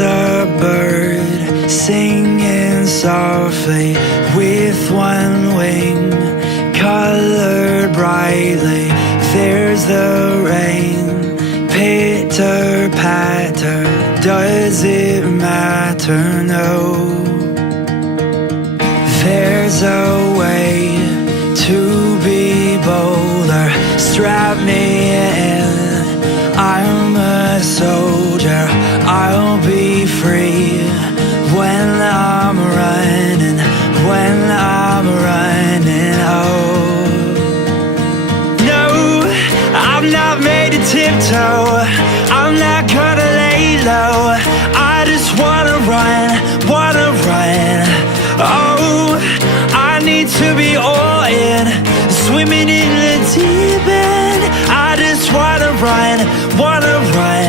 There's a bird singing softly with one wing colored brightly. There's the rain, pitter patter. Does it matter? No. There's a way to be bolder. Strap me in, I'm a soldier. I'll be free when I'm running, when I'm running. Oh, no, I'm not made to tiptoe. I'm not gonna lay low. I just wanna run, wanna run. Oh, I need to be all in, swimming in the deep end. I just wanna run, wanna run.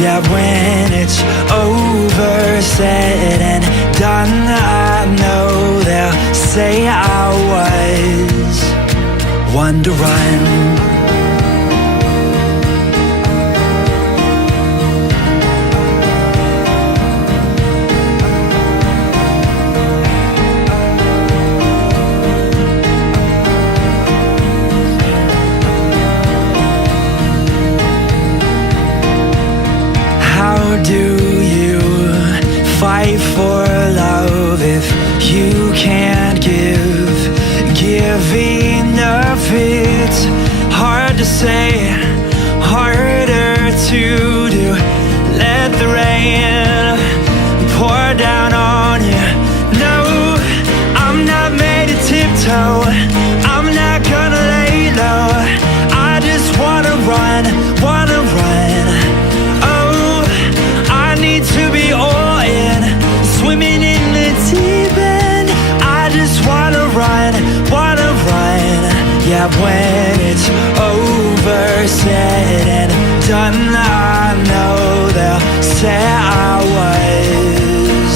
Yeah, when it's over, said and done, I know they'll say I was one to run. How do you fight for love if you can't give enough? It's hard to say, harder to do. Let the rain pour down on you. No, I'm not made to tiptoe. I'm not gonna lay low. I just wanna run, wanna run. To be all in, swimming in the deep end. I just wanna run, wanna run. Yeah, when it's over, said and done, I know they'll say I was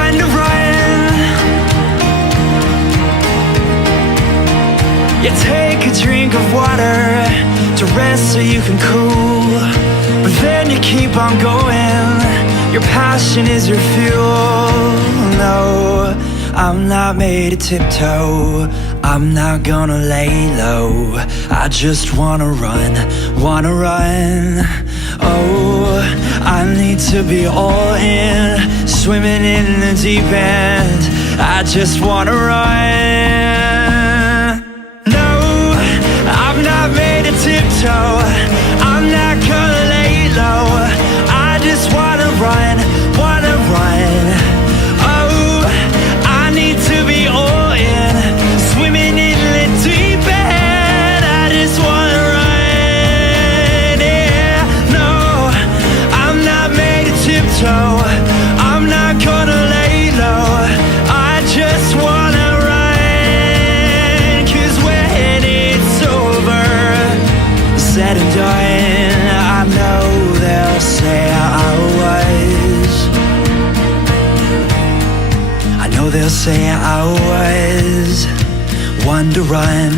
one to run. Yeah, take a drink of water to rest so you can cool, but then you keep on going. Your passion is your fuel. No, I'm not made to tiptoe. I'm not gonna lay low. I just wanna run, wanna run. Oh, I need to be all in, swimming in the deep end. I just wanna run. No, I'm not made to tiptoe. I'm not gonna lay low. I just wanna run, wanna run. Oh, I need to be all in, swimming in the deep end. I just wanna run, yeah. No, I'm not made to tiptoe. I'm not gonna lay low. I just wanna run, 'cause when it's over, said and done, I know they'll say I was. I know they'll say I was one to run.